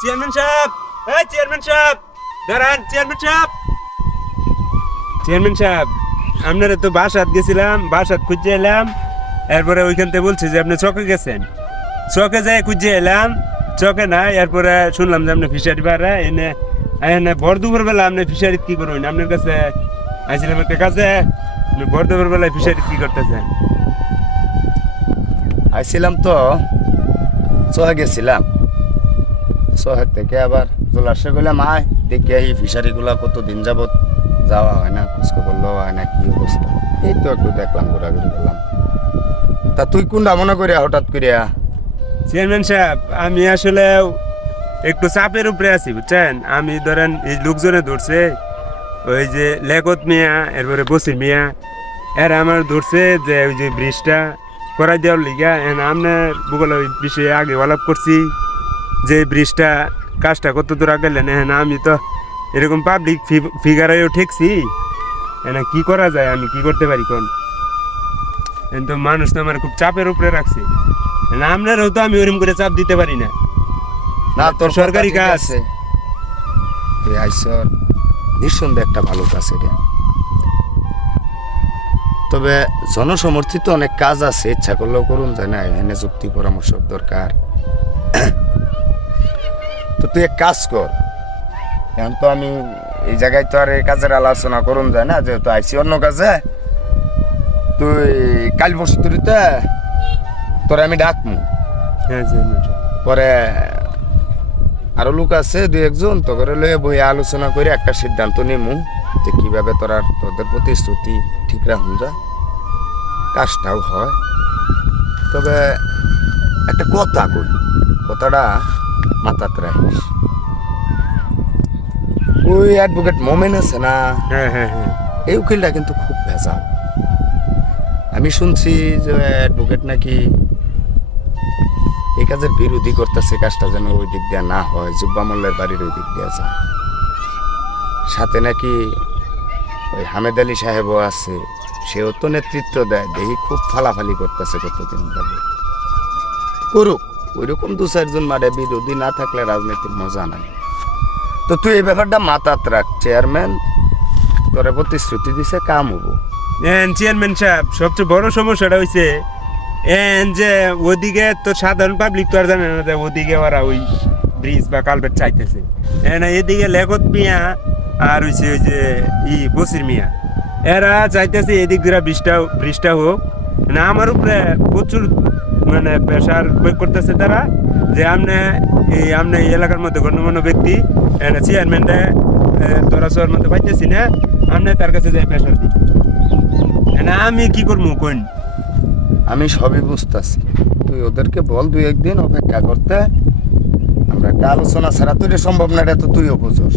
Chairman সাহেব, chairman সাহেব, দাঁড়ান চেয়ারম্যান সাহেব। চেয়ারম্যান সাহেব, আপনারা তো বাসাত গেছিলাম, বাসাত খুঁজে এলাম। এরপরে ওইখান থেকে বলছে যে আপনি চকে গেছেন। চকে যাই খুঁজে এলাম, চকে না। এরপরে শুনলাম যে আপনি ফিশারি পাড়া এনে এনে ভর দুপুর বেলা আপনি ফিশারি কি করবেন? আপনার কাছে আইছিলাম একটা কাছে, আপনি ভর দুপুর বেলায় ফিশারি কি করতেছেন? আইছিলাম তো শহরে গেছিলাম, শহর থেকে আবার চলে আসে গেলাম আয় দেখি এই ফিশারিগুলা কতদিন যাবত যাওয়া হয় না, খোঁজখবর লওয়া হয় না, কি অবস্থা। এই তো একটু দেখলাম, ঘোরাঘুরি করলাম। তা তুই কোনটা মনে করিয়া হঠাৎ করিয়া? চেয়ারম্যান সাহেব, আমি আসলে একটু চাপের উপরে আছি বুঝছেন। আমি ধরেন এই লোকজনে ধরছে, ওই যে লেখত মিয়া, এরপরে বসির মিয়া, এরা আমার ধরছে যে ওই যে ব্রিজটা করাই দেওয়ার লিগা। আপনার ভূগোল ওই বিষয়ে আগে আলাপ করছি যে ব্রিজটা কাজটা কত দূর আগাইলেন। আমি তো এরকম পাবলিক ফিগারেও ঠেকছি, কি করা যায়, আমি কি করতে পারি কোন? তো মানুষ তো আমার খুব চাপের উপরে রাখছে। আপনারও তো আমি ওরকম করে চাপ দিতে পারি না। না, তোর সরকারি কথা ঠিক কাজ। আছে। তুই আইসর নিঃসন্দেহে একটা ভালো কাজ এটা। তবে জনসমর্থিত অনেক কাজ আছে, ইচ্ছা করলেও করুন যায় না, এখানে যুক্তি পরামর্শ দরকার। তো তুই এক কাজ কর, এখন তো আমি এই জায়গায় তো আর এই কাজের আলোচনা করুন যায় না, যেহেতু আইসি অন্য কাজে। তুই কাল পরশু তুরিতে তোরে আমি ডাকমু, হ্যাঁ চেয়ারম্যান সাহেব। পরে আরো লোক আছে দুই একজন, তো করে লয়ে বই আলোচনা করে একটা সিদ্ধান্ত নিমু যে কিভাবে তোরা তোদের প্রতিশ্রুতি ঠিক রাখুন যায়, কাজটাও হয়। তবে একটা কথা কই, কথাটা মাথাতে রাখিস। ওই অ্যাডভোকেট মোমেন আছে না, হ্যাঁ হ্যাঁ হ্যাঁ। এই উকিলটা কিন্তু খুব ভেজাল। আমি শুনছি যে অ্যাডভোকেট নাকি এই কাজের বিরোধী করতেছে, কাজটা যেন ওই দিক দিয়ে না হয়, জুব্বা মোল্লার বাড়ির ওই দিক দিয়ে যায়। সাথে নাকি ওই হামেদ আলী সাহেবও আছে, সেও তো নেতৃত্ব দেয়। দেখি খুব ফালাফালি করতেছে কতদিন যাবে। করুক, ওইরকম দু চারজন মারে, বিরোধী না থাকলে রাজনীতির মজা নাই। তো তুই এই ব্যাপারটা মাথাত রাখ, চেয়ারম্যান তোরে প্রতিশ্রুতি দিছে, কাম হবো। চেয়ারম্যান সাহেব, সবচেয়ে বড় সমস্যাটা হয়েছে যে ওদিকে তো সাধারণ পাবলিক তো আর জানে না যে ওদিকে ওরা ওই ব্রিজ বা কালভেট চাইতেছে। এদিকে লেখত মিয়া আর হয়েছে ওই যে বসির মিয়া, এরা চাইতেছে এদিক দিয়ে ব্রিজটা হোক না। আমার উপরে প্রচুর প্রেশার প্রয়োগ করতেছে তারা, যে আপনি এই এলাকার মধ্যে গণ্যমান্য ব্যক্তি, চেয়ারম্যানটা তোরা শহর মধ্যে পাইতেছি না, আপনি তার কাছে যাই প্রেশার দিই। আমি কি করবো কোন? আমি সবই বুঝতেছি, তুই ওদেরকে বল দুই একদিন অপেক্ষা করতে। আমরা একটা আলোচনা ছাড়া তো এটা সম্ভব না, এটা তো তুইও বুঝোস।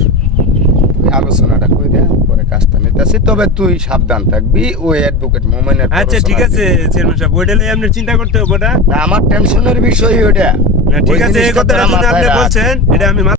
তুই আলোচনাটা কইরা পরে কাজটা নিতেছি। তবে তুই সাবধান থাকবি ওই অ্যাডভোকেট মোমেনের। আচ্ছা ঠিক আছে চেয়ারম্যান সাহেব, ওইটা নিয়ে আপনার চিন্তা করতে হবে। ওটা আমার টেনশনের বিষয় ওটা। ঠিক আছে, এই কথাটা আপনি বলছেন, এটা আমি